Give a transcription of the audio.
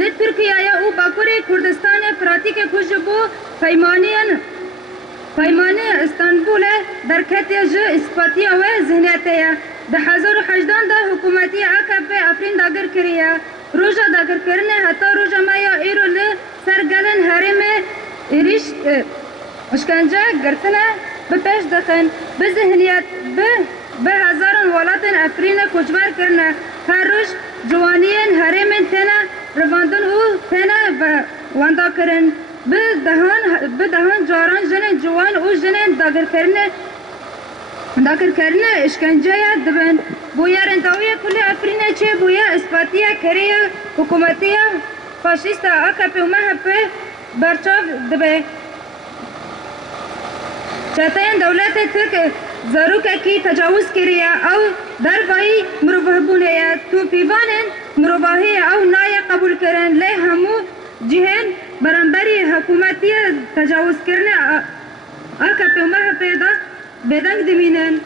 لتركيا و باكوري كردستان براتيك كجبو پیمانه استانبول درکتی جو اثباتیه و ذهنیتیه ده 2018 ده حکومتی AKP افرین داگر کریه روژا داگر کرنه حتی روژا مایا ایرو لی سرگلن حرم ایریش اشکنجه گرتنه به پیش دخن به ذهنیت به هزاران ولاتن افرین کچبر کرنه هر روش جوانین حرم تنه رواندن و تنه واندا کرن به دهان جاران جنن جوان و جنن داگر کرنه اشکنجه دبن بویا رنتاوی کل افرینه چه بویا اثباتیه کریه حکومتیه فاشیست AKP و MHP برچاو دبه چطاین دولت ترک زاروککی تجاوز کریه او دربایی مروبهبونه تو پیوانن مروباهی او نای قبول کرن لی همو جهن برانبری حکومتی تجاوز کرنه AKP و MHP دا بدنگ دمینن